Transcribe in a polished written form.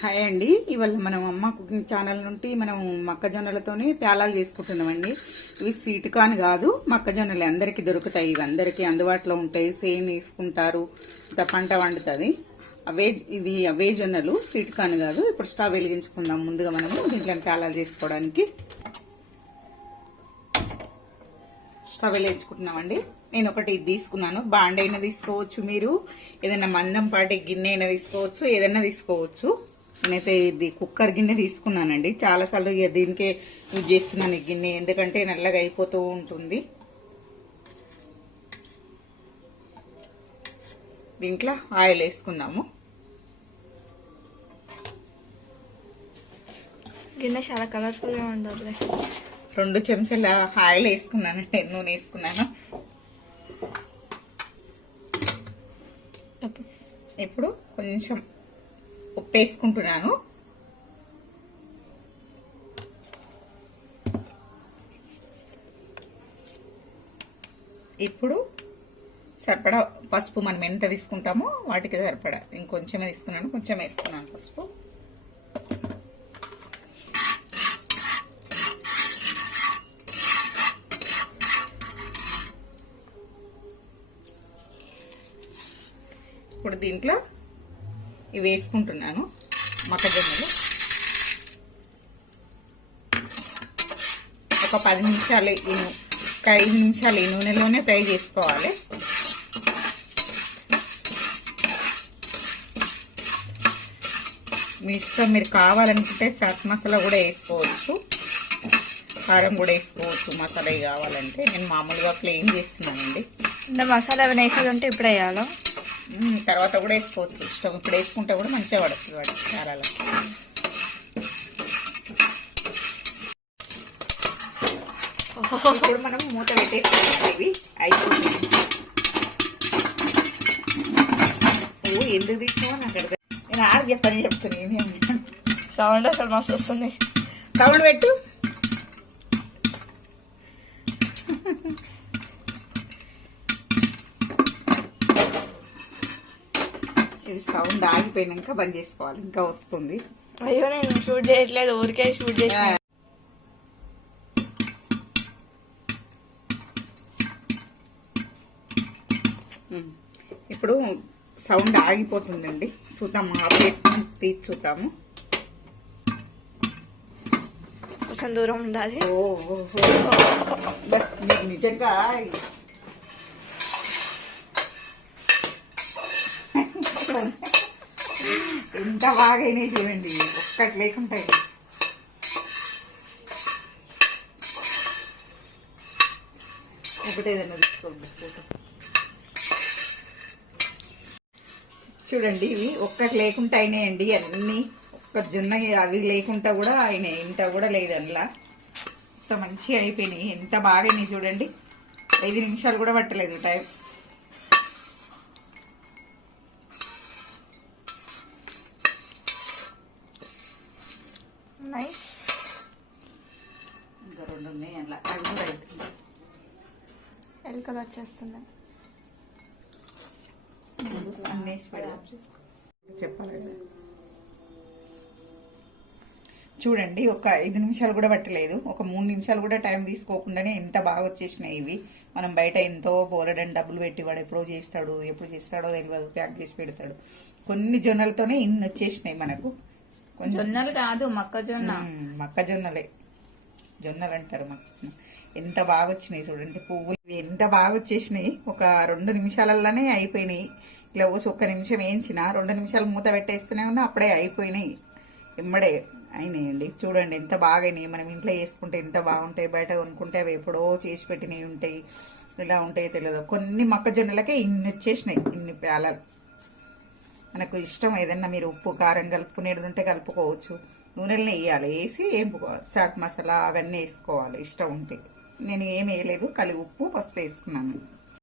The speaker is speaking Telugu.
హాయ్ అండి. ఇవాళ మనం అమ్మ కుకింగ్ ఛానల్ నుండి మనం మొక్కజొన్నలతోనే ప్యాలాలు చేసుకుంటున్నామండి. ఇవి స్వీట్ కార్న్ కాదు, మొక్కజొన్నలే. అందరికీ దొరుకుతాయి. ఇవి అందరికీ అందుబాటులో ఉంటాయి. సేమ్ వేసుకుంటారు, పంట వండుతుంది. అవే జొన్నలు, స్వీట్ కార్న్ కాదు. ఇప్పుడు స్టవ్ వెలిగించుకుందాం. ముందుగా మనము దీంట్లో ప్యాలాలు చేసుకోవడానికి స్టవ్ వెలిగించుకుంటున్నామండి. నేను ఒకటి తీసుకున్నాను. బాండ్ అయినా తీసుకోవచ్చు, మీరు ఏదైనా మందంపాటి గిన్నె అయినా తీసుకోవచ్చు, ఏదైనా తీసుకోవచ్చు. నేనైతే ఇది కుక్కర్ గిన్నె తీసుకున్నానండి. చాలాసార్లు దీనికే యూజ్ చేస్తున్నాను ఈ గిన్నె, ఎందుకంటే నల్లగా అయిపోతూ ఉంటుంది. దీంట్లో ఆయిల్ వేసుకున్నాము. గిన్నె చాలా కలర్ఫుల్ గా ఉండదు. 2 చెంచాల ఆయిల్ వేసుకున్నానండి, నూనె వేసుకున్నాను. ఇప్పుడు కొంచెం ఉప్పు వేసుకుంటున్నాను. ఇప్పుడు సరిపడా పసుపు, మనం ఎంత తీసుకుంటామో వాటికి సరిపడా ఇంకొంచెమే తీసుకున్నాను, కొంచెం వేసుకున్నాను పసుపు. ఇప్పుడు దీంట్లో ఇవి వేసుకుంటున్నాను మొక్కజొన్నలు. ఒక 10 నిమిషాలు 5 నిమిషాలు ఈ నూనెలోనే ఫ్రై చేసుకోవాలి. మీ ఇష్టం, మీరు కావాలనుకుంటే చాట్ మసాలా కూడా వేసుకోవచ్చు, కారం కూడా వేసుకోవచ్చు. మసాలా కావాలంటే నేను మామూలుగా ప్లెయిన్ చేస్తున్నానండి. మసాలా ఏమైనా వేసేది ఉంటే ఇప్పుడు వేయాలో, తర్వాత కూడా వేసుకోవచ్చు ఇష్టం. ఇప్పుడు వేసుకుంటే కూడా మంచిగా పడుతుంది వాటి చారాల. ఇప్పుడు మనం మూత పెట్టేసుకోవాలి. ఇవి అయిపోతుంది. ఎందుకు తీసుకోవాలి నాకు అక్కడ నేను ఆరు చెప్తున్నాను. సౌండ్ అసలు మస్తు వస్తుంది. సౌండ్ పెట్టు. ఇది సౌండ్ ఆగిపోయినాక బంద్ చేసుకోవాలి, ఇంకా వస్తుంది. అయ్యో నేను షూట్ చేయట్లేదు, ఊరికే షూట్ చేసా. ఇప్పుడు సౌండ్ ఆగిపోతుందండి. చూద్దాము, ఆఫ్ చేసుకొని తీసి చూద్దాము. కొంచెం దూరం ఉండాలి. మీరు నిజంగా ఎంత బాగైనాయి చూడండి, ఒక్కటి లేకుంటాయి. ఒకటి ఏదైనా చూడండి, ఇవి ఒక్కటి లేకుండా అయినాయండి. అన్ని ఒక్క జొన్న అవి లేకుండా కూడా అయినాయి. ఇంత కూడా లేదు అందులో. ఇంత మంచిగా అయిపోయినాయి. ఎంత బాగైనాయి చూడండి. 5 నిమిషాలు కూడా పట్టలేదు టైం. ఇంకా 2 ఉన్నాయి అలా, అవి కూడా అవుతుంది. ఎలుకలు వచ్చేస్తున్నాయి. చెప్పాలి చూడండి, ఒక 5 నిమిషాలు కూడా పట్టలేదు. ఒక 3 నిమిషాలు కూడా టైం తీసుకోకుండానే ఎంత బాగా వచ్చేసినాయి ఇవి. మనం బయట ఎంతో బోలెడని డబ్బులు పెట్టి వాడు ఎప్పుడు చేస్తాడో తెలియదు, ప్యాక్ చేసి పెడతాడు. కొన్ని జొన్నలతోనే ఇన్ని వచ్చేసినాయి మనకు. జొన్నలు కాదు, మొక్కజొన్నలే, జొన్నలు అంటారు. ఎంత బాగా వచ్చినాయి చూడండి. పువ్వులు ఎంత బాగా వచ్చేసినాయి. ఒక 2 నిమిషాలలోనే అయిపోయినాయి. ఇలా ఒక్క నిమిషం వేయించిన 2 నిమిషాలు మూత పెట్టేస్తూనే ఉన్నా, అప్పుడే అయిపోయినాయి. ఎమ్మడే అయినాయండి. చూడండి ఎంత బాగైనాయి. మనం ఇంట్లో వేసుకుంటే ఎంత బాగుంటాయి, బయట కొనుక్కుంటే అవి ఎప్పుడో చేసి పెట్టినవి ఉంటాయి. ఇలా ఉంటాయో తెలియదు. కొన్ని మొక్కజొన్నలకే ఇన్ని వచ్చేసినాయి, ఇన్ని ప్యాలలు. మనకు ఇష్టం ఏదన్నా మీరు ఉప్పు కారం కలుపుకునేది ఉంటే కలుపుకోవచ్చు. నూనెలనే వేయాలి, వేసి వేపుకోవాలి. చాట్ మసాలా అవన్నీ వేసుకోవాలి ఇష్టం ఉంటే. నేను ఏం వేయలేదు, ఉప్పు పసుపు వేసుకున్నాను.